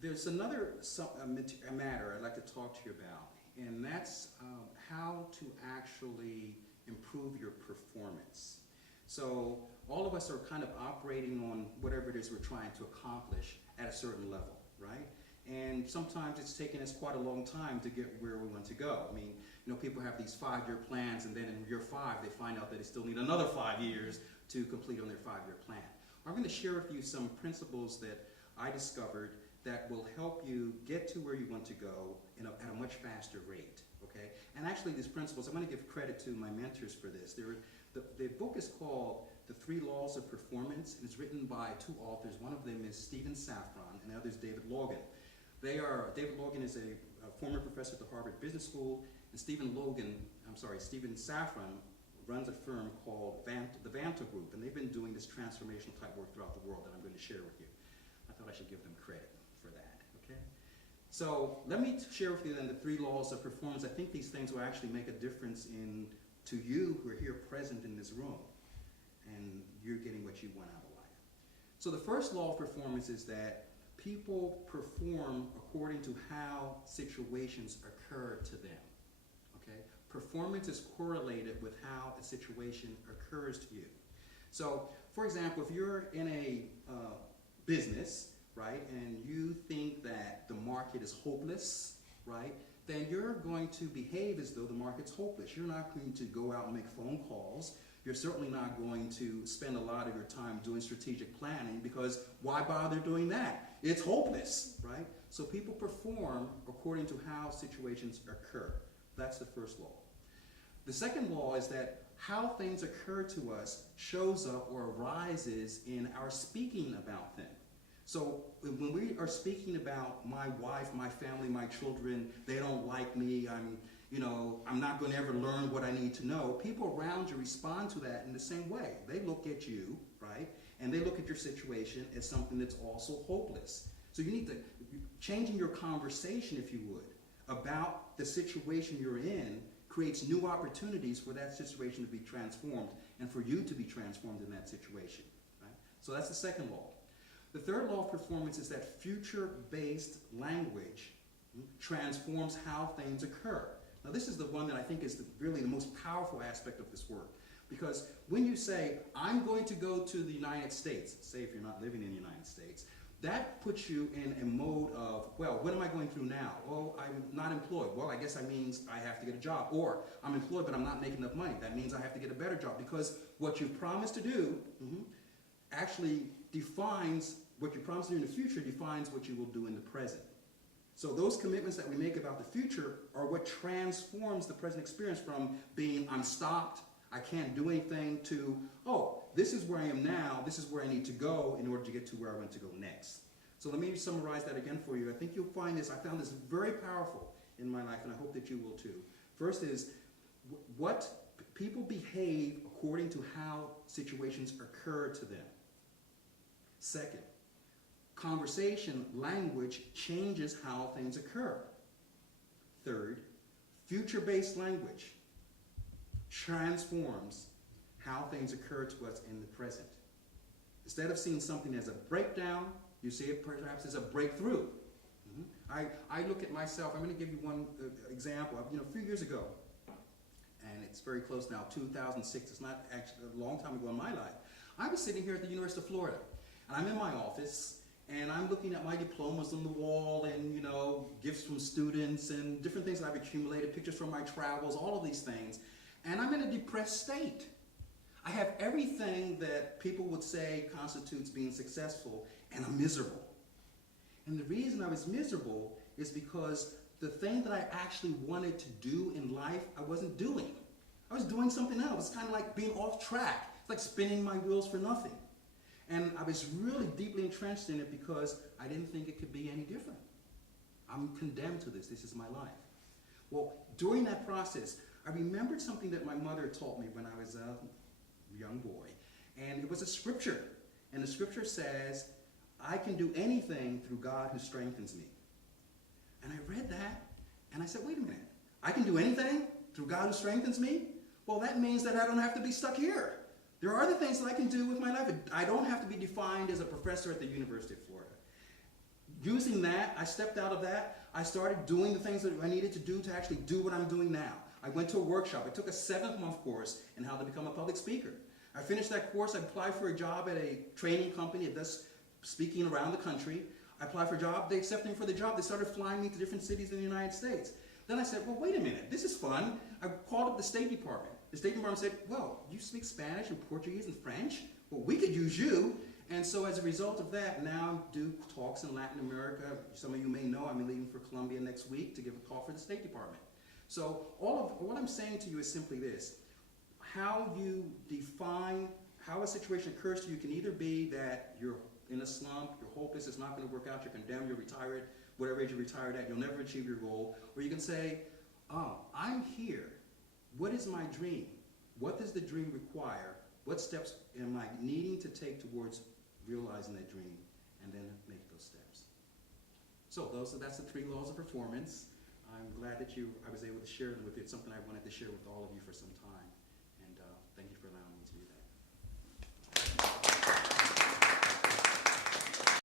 There's another matter I'd like to talk to you about, and that's how to actually improve your performance. So all of us are kind of operating on whatever it is we're trying to accomplish at a certain level, right? And sometimes it's taken us quite a long time to get where we want to go. I mean, people have these 5-year plans, and then in year 5 they find out that they still need another 5 years to complete on their 5-year plan. I'm going to share with you some principles that I discovered that will help you get to where you want to go at a much faster rate, okay? And actually these principles, I'm going to give credit to my mentors for this. The book is called The 3 Laws of Performance, and it's written by 2 authors. One of them is Stephen Saffron, and the other is David Logan. David Logan is a former professor at the Harvard Business School, and Stephen Saffron runs a firm called the Vanta Group, and they've been doing this transformational type work throughout the world that I'm going to share with you. I thought I should give them credit for that, okay? So let me share with you then the 3 laws of performance. I think these things will actually make a difference to you who are here present in this room, and you're getting what you want out of life. So the first law of performance is that people perform according to how situations occur to them, okay? Performance is correlated with how a situation occurs to you. So, for example, if you're in a business, right, and you think that the market is hopeless, right, then you're going to behave as though the market's hopeless. You're not going to go out and make phone calls. You're certainly not going to spend a lot of your time doing strategic planning, because why bother doing that? It's hopeless, right? So people perform according to how situations occur. That's the first law. The second law is that how things occur to us shows up or arises in our speaking about them. So when we are speaking about my wife, my family, my children, they don't like me, I'm not going to ever learn what I need to know, people around you respond to that in the same way. They look at you, right, and they look at your situation as something that's also hopeless. So you need to, changing your conversation, if you would, about the situation you're in creates new opportunities for that situation to be transformed and for you to be transformed in that situation, right? So that's the second law. The third law of performance is that future-based language transforms how things occur. Now this is the one that I think is really the most powerful aspect of this work. Because when you say, I'm going to go to the United States, say if you're not living in the United States, that puts you in a mode of, well, what am I going through now? Oh, I'm not employed. Well, I guess that means I have to get a job. Or I'm employed, but I'm not making enough money. That means I have to get a better job. Because what you promised to do actually defines, what you promised to do in the future defines what you will do in the present. So those commitments that we make about the future are what transforms the present experience from being, I'm stopped, I can't do anything, to, oh, this is where I am now, this is where I need to go in order to get to where I want to go next. So let me summarize that again for you. I think you'll find this, I found this very powerful in my life, and I hope that you will too. First is, what people behave according to how situations occur to them. Second, conversation, language changes how things occur. Third, future-based language transforms how things occur to us in the present. Instead of seeing something as a breakdown, you see it perhaps as a breakthrough. I look at myself, I'm going to give you one example. A few years ago, and it's very close now, 2006, it's not actually a long time ago in my life, I was sitting here at the University of Florida, and I'm in my office, and I'm looking at my diplomas on the wall, and gifts from students and different things that I've accumulated, pictures from my travels, all of these things, and I'm in a depressed state. I have everything that people would say constitutes being successful, and I'm miserable. And the reason I was miserable is because the thing that I actually wanted to do in life, I wasn't doing. I was doing something else. It's kind of like being off track. It's like spinning my wheels for nothing. And I was really deeply entrenched in it because I didn't think it could be any different. I'm condemned to this. This is my life. Well, during that process, I remembered something that my mother taught me when I was a young boy. And it was a scripture. And the scripture says, I can do anything through God who strengthens me. And I read that, and I said, wait a minute. I can do anything through God who strengthens me? Well, that means that I don't have to be stuck here. There are other things that I can do with my life. I don't have to be defined as a professor at the University of Florida. using that, I stepped out of that. I started doing the things that I needed to do to actually do what I'm doing now. I went to a workshop. I took a 7-month course in how to become a public speaker. I finished that course. I applied for a job at a training company that does speaking around the country. I applied for a job. They accepted me for the job. They started flying me to different cities in the United States. Then I said, well, wait a minute. This is fun. I called up the State Department. The State Department said, well, you speak Spanish and Portuguese and French? Well, we could use you. And so as a result of that, now I do talks in Latin America. Some of you may know I'm leaving for Colombia next week to give a talk for the State Department. So all of what I'm saying to you is simply this. How you define how a situation occurs to you can either be that you're in a slump, you're hopeless, it's not going to work out, you're condemned, you're retired, whatever age you're retired at, you'll never achieve your goal. Or you can say, oh, I'm here. What is my dream? What does the dream require? What steps am I needing to take towards realizing that dream, and then make those steps? So that's the 3 laws of performance. I'm glad that I was able to share them with you. It's something I wanted to share with all of you for some time, and thank you for allowing me.